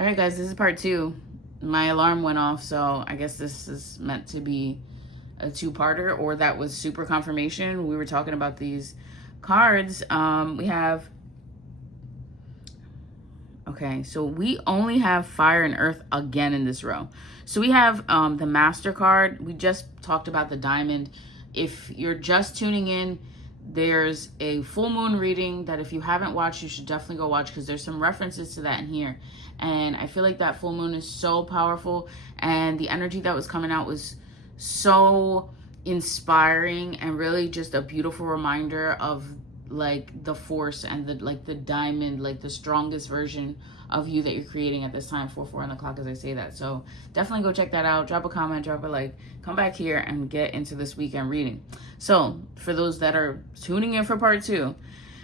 All right, guys, this is part 2. My alarm went off, so I guess this is meant to be a two-parter, or that was super confirmation. We were talking about these cards. We have... Okay, so we only have fire and earth again in this row. So we have the Master card. We just talked about the diamond. If you're just tuning in, there's a full moon reading that if you haven't watched, you should definitely go watch, because there's some references to that in here. And I feel like that full moon is so powerful, and the energy that was coming out was so inspiring and really just a beautiful reminder of like the force and the diamond, like the strongest version of you that you're creating at this time. 4 on the clock as I say that. So definitely go check that out. Drop a comment, drop a like, come back here and get into this weekend reading. So for those that are tuning in for part 2,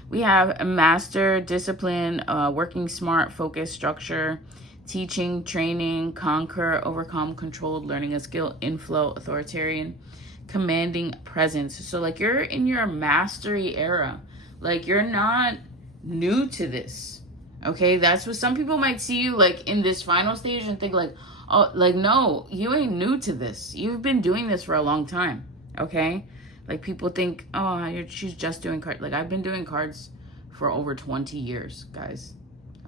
we have a Master, discipline, working smart, focus, structure, teaching, training, conquer, overcome, controlled, learning a skill, inflow, authoritarian, commanding, presence. So like you're in your mastery era. Like you're not new to this. Okay, that's what some people might see you like in this final stage and think like, oh, like, no, you ain't new to this. You've been doing this for a long time. Okay, like people think, oh, she's just doing cards. Like I've been doing cards for over 20 years, guys.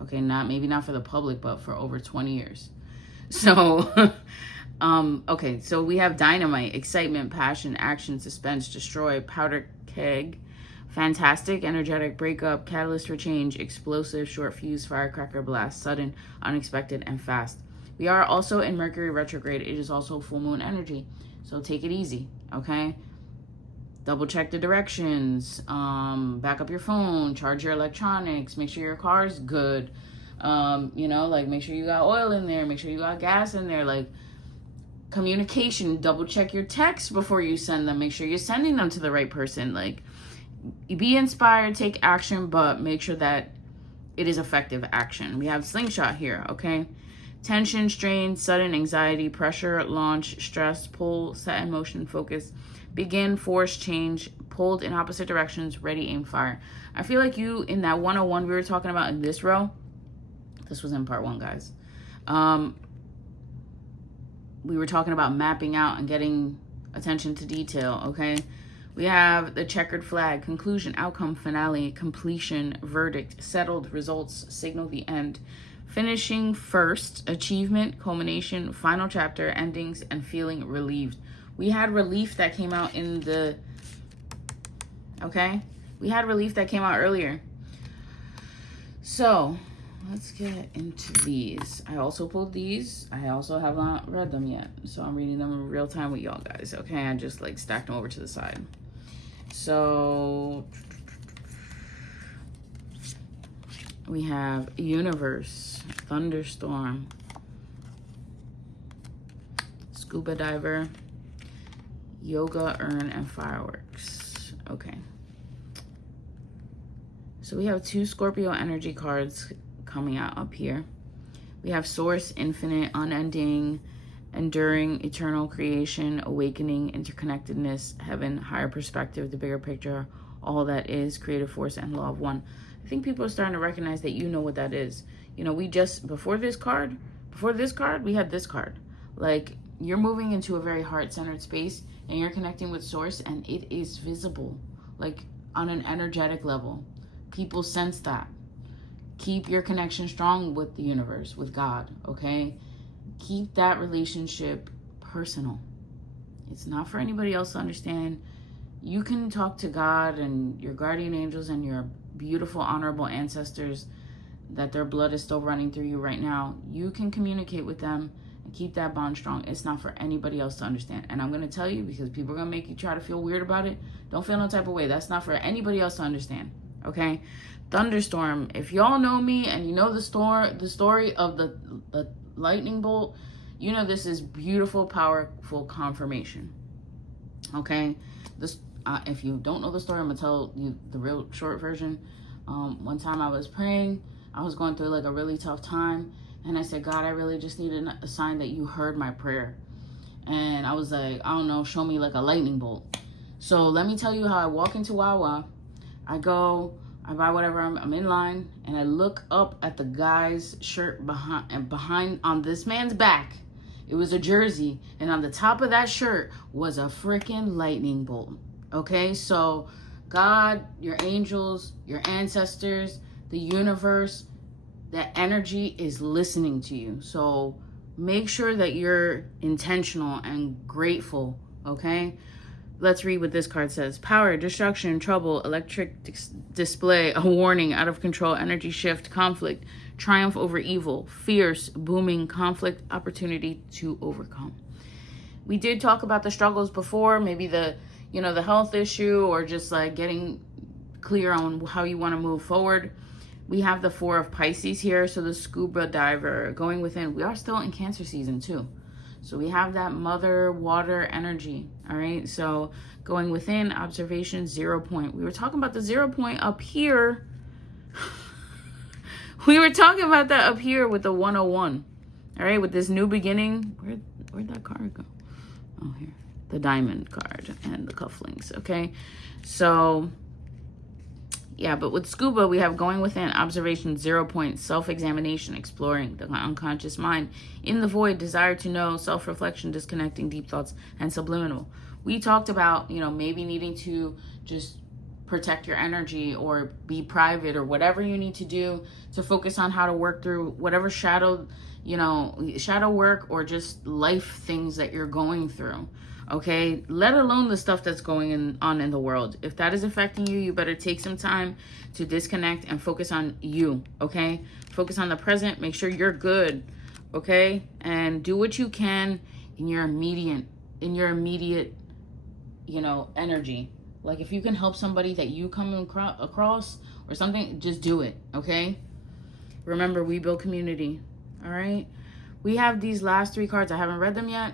Okay, maybe not for the public, but for over 20 years. So, okay, so we have dynamite, excitement, passion, action, suspense, destroy, powder keg, fantastic, energetic, breakup, catalyst for change, explosive, short fuse, firecracker, blast, sudden, unexpected, and fast. We are also in Mercury retrograde. It is also full moon energy. So take it easy, okay? Double check the directions, back up your phone, charge your electronics, make sure your car's good, like make sure you got oil in there, make sure you got gas in there, like communication, double check your texts before you send them, make sure you're sending them to the right person, like be inspired, take action, but make sure that it is effective action. We have slingshot here, okay? Tension, strain, sudden anxiety, pressure, launch, stress, pull, set in motion, focus, begin, force, change, pulled in opposite directions, ready, aim, fire. I feel like you, in that 101 we were talking about in this row, this was in part 1, guys. We were talking about mapping out and getting attention to detail, okay? We have the checkered flag, conclusion, outcome, finale, completion, verdict, settled, results, signal the end, finishing first, achievement, culmination, final chapter, endings, and feeling relieved. We had relief that came out in the, okay? We had relief that came out earlier. So let's get into these. I also pulled these. I also have not read them yet. So I'm reading them in real time with y'all guys, okay? I just like stacked them over to the side. So we have universe, thunderstorm, scuba diver, yoga, urn, and fireworks. Okay. So we have 2 Scorpio energy cards coming out up here. We have source, infinite, unending, enduring, eternal, creation, awakening, interconnectedness, heaven, higher perspective, the bigger picture, all that is, creative force, and law of one. I think people are starting to recognize that you know what that is. You know, we just, before this card, we had this card. Like, you're moving into a very heart-centered space, and you're connecting with source, and it is visible, like, on an energetic level. People sense that. Keep your connection strong with the universe, with God, okay? Keep that relationship personal. It's not for anybody else to understand. You can talk to God and your guardian angels and your beautiful, honorable ancestors that their blood is still running through you right now. You can communicate with them and keep that bond strong. It's not for anybody else to understand. And I'm going to tell you, because people are going to make you try to feel weird about it. Don't feel no type of way. That's not for anybody else to understand. Okay? Thunderstorm. If y'all know me and you know the story of the lightning bolt, you know this is beautiful, powerful confirmation. Okay? This, if you don't know the story, I'm going to tell you the real short version. One time I was praying. I was going through like a really tough time. And I said, God, I really just needed a sign that you heard my prayer. And I was like, I don't know, show me like a lightning bolt. So let me tell you how I walk into Wawa. I I buy whatever, I'm in line, and I look up at the guy's shirt behind on this man's back. It was a jersey, and on the top of that shirt was a freaking lightning bolt. Okay, so God, your angels, your ancestors, the universe, that energy is listening to you. So make sure that you're intentional and grateful, okay? Let's read what this card says. Power, destruction, trouble, electric display, a warning, out of control, energy shift, conflict, triumph over evil, fierce, booming, conflict, opportunity to overcome. We did talk about the struggles before, maybe the health issue, or just like getting clear on how you want to move forward. We have the 4 of Pisces here, so the scuba diver, going within. We are still in Cancer season too. So we have that mother water energy, all right? So going within, observation, 0 point. We were talking about the 0 point up here. We were talking about that up here with the 101, all right? With this new beginning. Where'd that card go? Oh, here. The diamond card and the cufflinks, okay? So yeah, but with scuba, we have going within, observation, 0 point, self-examination, exploring the unconscious mind, in the void, desire to know, self-reflection, disconnecting, deep thoughts, and subliminal. We talked about, maybe needing to just protect your energy or be private or whatever you need to do to focus on how to work through whatever shadow work or just life things that you're going through. Okay, let alone the stuff that's going on in the world. If that is affecting you, you better take some time to disconnect and focus on you, okay? Focus on the present, make sure you're good, okay? And do what you can in your immediate, energy. Like if you can help somebody that you come across or something, just do it, okay? Remember, we build community, all right? We have these last 3 cards. I haven't read them yet.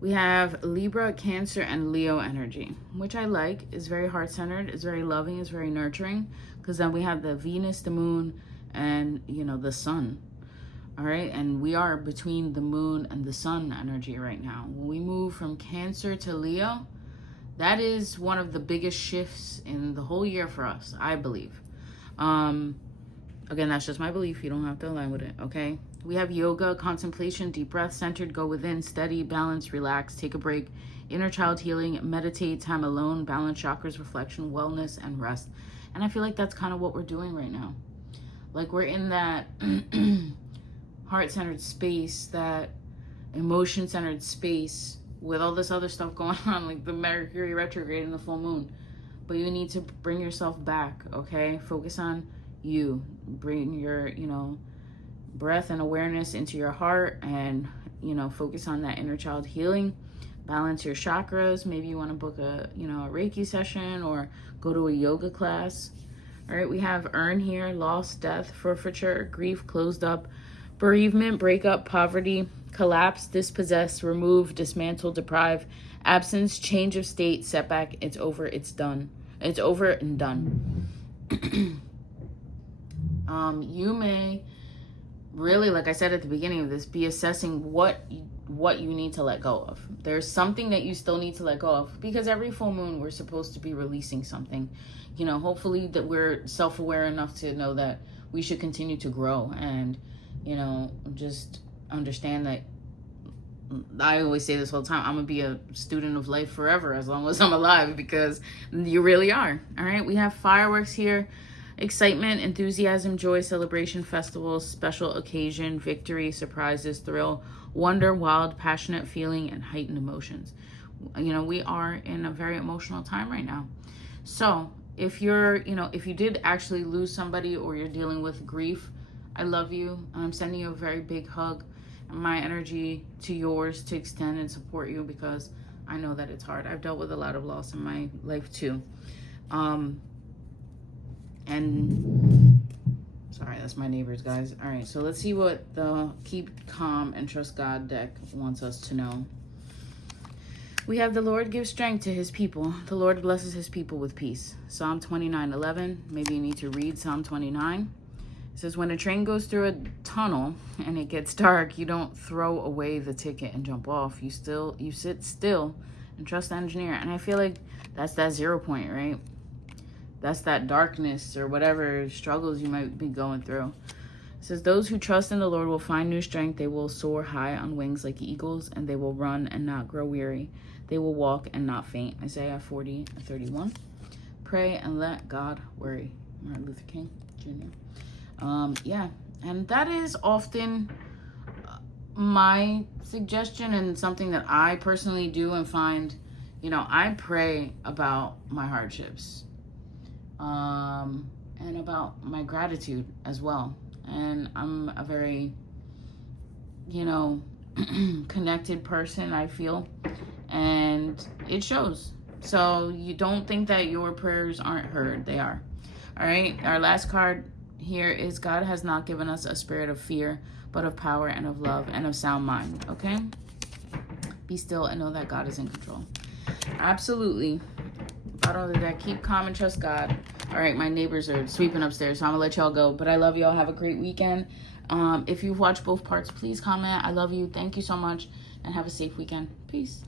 We have Libra, Cancer, and Leo energy, which I like. It's very heart-centered. It's very loving. It's very nurturing. Because then we have the Venus, the moon, and, the sun. All right? And we are between the moon and the sun energy right now. When we move from Cancer to Leo, that is one of the biggest shifts in the whole year for us, I believe. Again, that's just my belief. You don't have to align with it, okay? We have yoga, contemplation, deep breath, centered, go within, steady, balance, relax, take a break, inner child healing, meditate, time alone, balance, chakras, reflection, wellness, and rest. And I feel like that's kind of what we're doing right now. Like we're in that heart-centered space, that emotion-centered space with all this other stuff going on, like the Mercury retrograde and the full moon. But you need to bring yourself back, okay? Focus on you. Bring your, breath and awareness into your heart and, focus on that inner child healing. Balance your chakras. Maybe you want to book a Reiki session or go to a yoga class. All right, we have earn here, loss, death, forfeiture, grief, closed up, bereavement, breakup, poverty, collapse, dispossess, remove, dismantle, deprive, absence, change of state, setback. It's over, it's done. It's over and done. You may really, like I said at the beginning of this, be assessing what you need to let go of. There's something that you still need to let go of, because every full moon we're supposed to be releasing something. Hopefully that we're self-aware enough to know that we should continue to grow and, just understand that I always say this all the time, I'm gonna be a student of life forever as long as I'm alive, because you really are. All right, we have fireworks here. Excitement, enthusiasm, joy, celebration, festivals, special occasion, victory, surprises, thrill, wonder, wild, passionate feeling, and heightened emotions. We are in a very emotional time right now. So if if you did actually lose somebody or you're dealing with grief, I love you. I'm sending you a very big hug. My energy to yours to extend and support you, because I know that it's hard. I've dealt with a lot of loss in my life too. And sorry, that's my neighbors, guys. All right, so let's see what the Keep Calm and Trust God deck wants us to know. We have the Lord gives strength to his people. The Lord blesses his people with peace. Psalm 29:11. Maybe you need to read Psalm 29. It says, when a train goes through a tunnel and it gets dark, you don't throw away the ticket and jump off. You sit still and trust the engineer. And I feel like that's that 0 point, right? That's that darkness or whatever struggles you might be going through. It says, those who trust in the Lord will find new strength. They will soar high on wings like eagles, and they will run and not grow weary. They will walk and not faint. Isaiah 40:31. Pray and let God worry. Martin Luther King Jr. Yeah, and that is often my suggestion and something that I personally do and find, I pray about my hardships. And about my gratitude as well. And I'm a very, connected person, I feel. And it shows. So you don't think that your prayers aren't heard. They are. All right. Our last card here is, God has not given us a spirit of fear, but of power and of love and of sound mind. Okay. Be still and know that God is in control. Absolutely. Bottom of the deck, keep calm and trust God. All right, my neighbors are sweeping upstairs, so I'm gonna let y'all go. But I love y'all. Have a great weekend. If you've watched both parts, please comment. I love you. Thank you so much, and have a safe weekend. Peace.